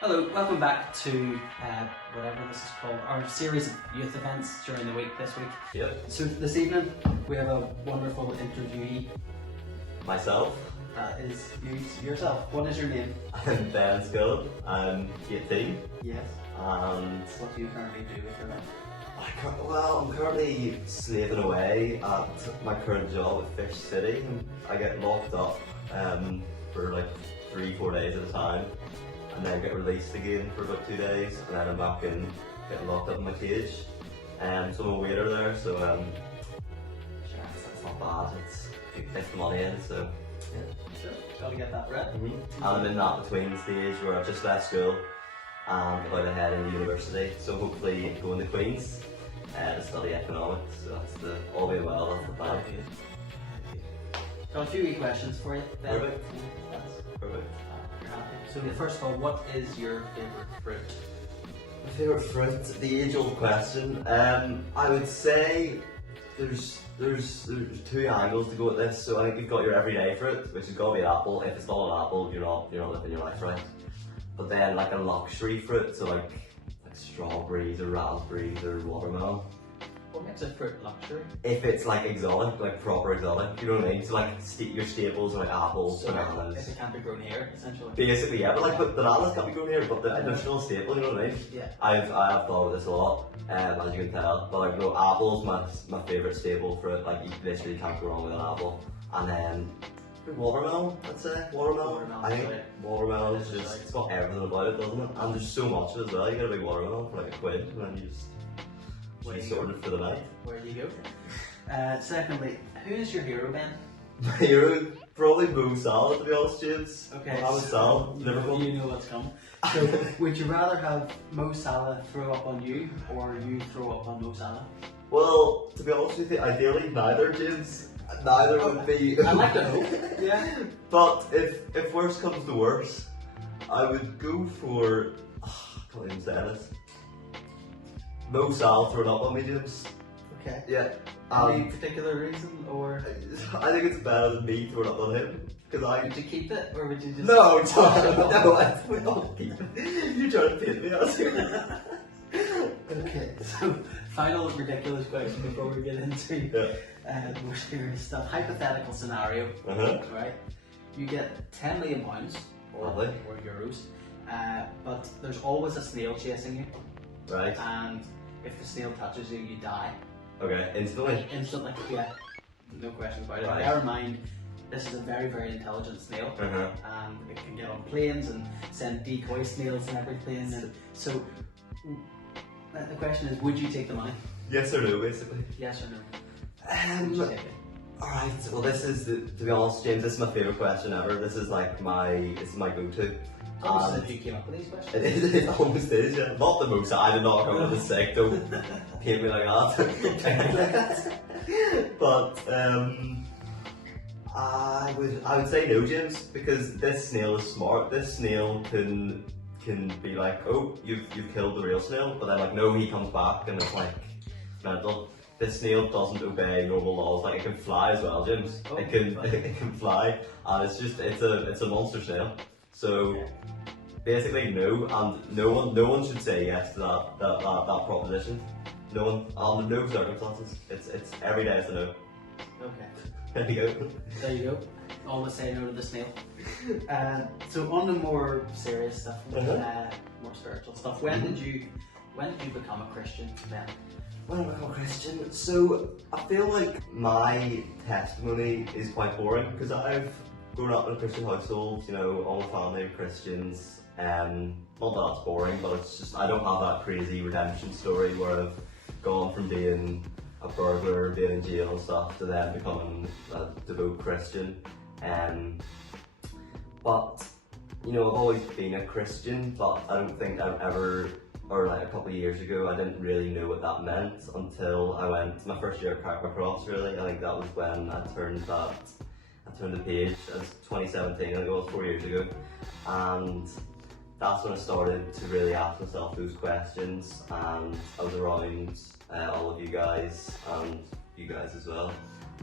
Hello, welcome back to whatever this is called, our series of youth events during the week this week. Yep. So this evening we have a wonderful interviewee. Myself. That is yourself. What is your name? I'm Ben Skill. I'm 18. Yes. And What do you currently do with your life? I'm currently slaving away at my current job at Fish City. I get locked up for like 3-4 days at a time, and then get released again for about 2 days, and then I'm back in, getting locked up in my cage. So I'm a waiter there, so sure, it's not bad. It takes the money in, so yeah. Sure. Gotta get that bread. And I'm in that between stage where I've just left school and about to head into university, so hopefully going to Queen's to study economics. So that's all being well, that's the plan. Got a few wee questions for you, Ben. Perfect. That's Perfect. you're happy. So first of all, what is your favourite fruit? My favourite fruit, the age-old question. I would say there's two angles to go with this. So I think you've got your everyday fruit, which has got to be an apple. If it's not an apple, you're not living your life right. But then like a luxury fruit, so like strawberries or raspberries or watermelon. What makes a fruit luxury? If it's like exotic, like proper exotic, you know what I mean? So like your staples are like apples, So bananas. if it can't be grown here, essentially. Basically, yeah, but bananas can't be grown here, but the additional staple, you know what I mean? Yeah. I have thought of this a lot, as you can tell. But like, no, apple's my favourite staple fruit. Like, you literally can't go wrong with an apple. And then watermelon, I'd say. Watermelon. I think watermelon is just, it's got everything about it, doesn't it? And there's so much of it as well. You get a big watermelon for like £1, and then you just sorted for the night. Where do you go? Secondly, who is your hero, Ben? My hero, probably Mo Salah, to be honest, James. Okay, Mohamed Salah, Liverpool. You know what's coming. So, would you rather have Mo Salah throw up on you, or you throw up on Mo Salah? Well, to be honest with you, ideally neither, James. Neither would be. I like to hope. Yeah. But if worst comes to worst, I would go for. I can't even say this. Mo Salah throwing up on me, James. Okay. Yeah. Any particular reason, or I think it's better than me throwing up on him. would you keep it, or would you just? No, we don't keep it. You're trying to paint me out. Okay. So, final ridiculous question before we get into more serious stuff. Hypothetical scenario. Right. You get £10 million Lovely. or euros, but there's always a snail chasing you. Right. And if the snail touches you, you die. Okay. Instantly. Instantly, yeah. No question about it. Right. Bear in mind, this is a very, very intelligent snail. And it can get on planes and send decoy snails and everything. And so, the question is, would you take the money? Yes or no, basically. Yes or no? Would you take it? Alright, well this is, to be honest, James, this is my favourite question ever. This is like my go-to. Almost as if you came up with these questions. It almost is, yeah. Not the most, I did not come up with the sick, don't paint me like that. But I would say no, James, because this snail is smart. This snail can be like, oh, you've killed the real snail, but then like, no, he comes back, and it's like mental. This snail doesn't obey normal laws. Like, it can fly as well, James. Oh, it can fly, and it's a monster snail. So basically, no, and no one should say yes to that proposition. No one, under no circumstances. It's every day it's a no. Okay. There you go. There you go. Always say no to the snail. So on to more serious stuff, more spiritual stuff. When did you become a Christian, Ben? When I become a Christian, so I feel like my testimony is quite boring because I've grown up in a Christian household. You know, all my family are Christians. Not that that's boring, but it's just I don't have that crazy redemption story where I've gone from being a burglar, being in jail and stuff, to then becoming a devout Christian. But you know, I've always been a Christian, but I don't think I've ever, or like a couple of years ago, I didn't really know what that meant until I went my first year at Crack My Cross. Really, I think that was when I turned the page. It was 2017. I think it was 4 years ago, and that's when I started to really ask myself those questions. And I was around all of you guys and you guys as well,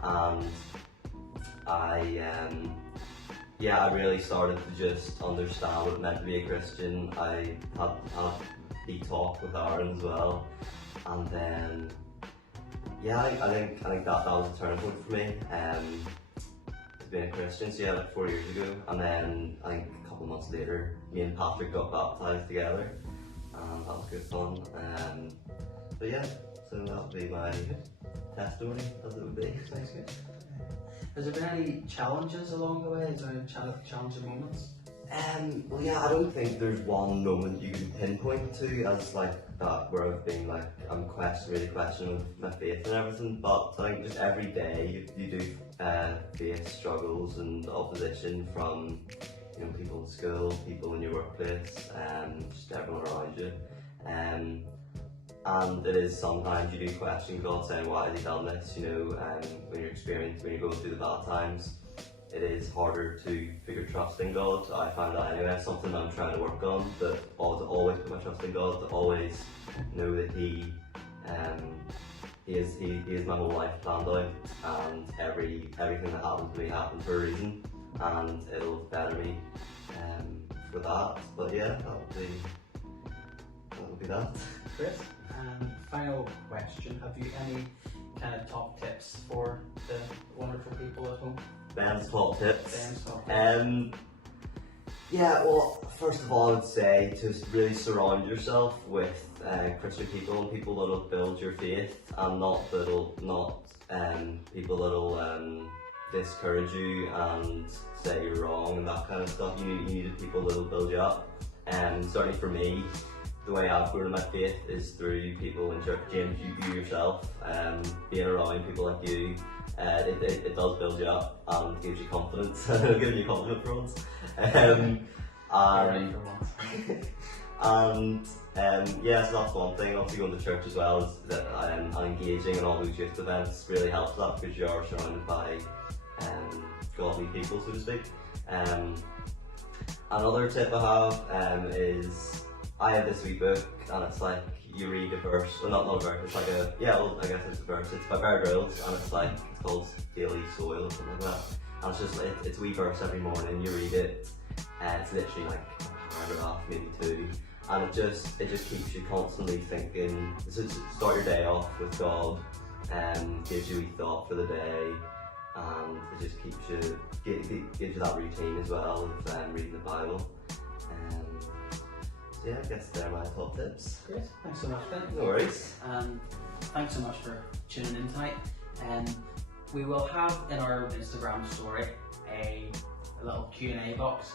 and I yeah, I really started to just understand what it meant to be a Christian. I had the talk with Aaron as well, and then yeah, I think that was a turning point for me. Being a Christian, so yeah, like 4 years ago, and then I think a couple of months later, me and Patrick got baptised together, and that was good fun. But yeah, so that would be my testimony, as it would be. Sounds good. Has there been any challenges along the way? Is there any challenging moments? Well, yeah, I don't think there's one moment you can pinpoint to as like that where I've been like I'm really questioning my faith and everything. But I think just every day you do face struggles and opposition from people in school, people in your workplace, just everyone around you. And it is sometimes you do question God, saying why has He done this? When you're going through the bad times. It is harder to put your trust in God. I find that anyway, something I'm trying to work on, but to always put my trust in God, to always know that He is my whole life planned out, and everything that happens to me happens for a reason, and it'll better me for that. But yeah, that would be that. Chris, final question, have you any kind of top tips for the wonderful people at home? Ben's top tips. Yeah, well, first of all, I would say to really surround yourself with Christian people and people that'll build your faith, and not people that'll discourage you and say you're wrong and that kind of stuff. You need people that'll build you up. And certainly for me, the way I've grown in my faith is through people in church. James, you yourself, being around people like you. It does build you up and gives you confidence. It'll give you confidence for once. Yeah, so that's one thing. Obviously going to church as well is that and engaging in all those youth events really helps that, because you are surrounded by godly people, so to speak. Another tip I have is I have this wee book, and it's like you read a verse, or not a verse, it's like I guess it's a verse, it's by Bear Grylls, and it's called Daily Soil or something like that, and it's just it's a wee verse every morning, you read it, and it's literally like a paragraph, maybe two, and it just keeps you constantly thinking. So start your day off with God, and gives you a wee thought for the day, and it just gives you that routine as well of reading the Bible. Yeah, I guess they're my top tips. Great, thanks so much, Ben. No worries. Thanks so much for tuning in tonight. We will have in our Instagram story a little Q&A box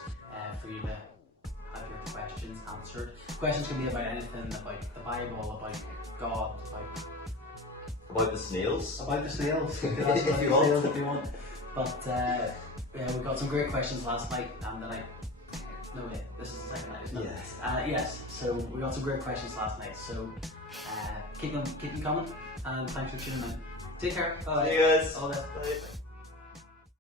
for you to have your questions answered. Questions can be about anything, about the Bible, about God, about the snails. About the snails. You can ask about the snails if you want. But yeah, we got some great questions last night and the night. No, wait, this is the second night, isn't it? Yes. Yes, so we got some great questions last night, so keep them coming, and thanks for tuning in. Take care. Bye. See you guys. All the best. Bye.